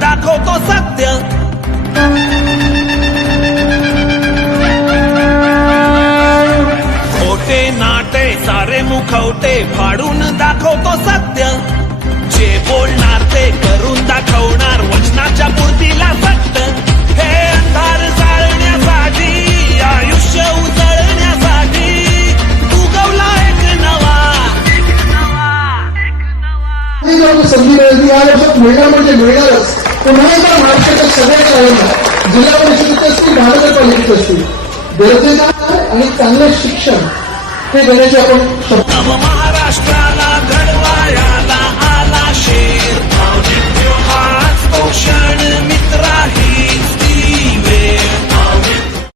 दाखवतो सत्य. खोटे नाटे सारे मुखवटे फाडून दाखवतो सत्य. जे बोलणार ते करून दाखवणार वचनाच्या पूर्तीला सत्य. हे अंधार जाळण्यासाठी आयुष्य उजळण्यासाठी उगवला एक नवा. संधी मिळाली या वर्षात मिळणार म्हणजे मिळणारच. पुन्हा एकदा महाराष्ट्राच्या सगळ्या शाळांना जिल्हा परिषदेत असतील महानगरपालिकेत असतील दर्जेदार आणि चांगले शिक्षण हे देण्याचे आपण महाराष्ट्र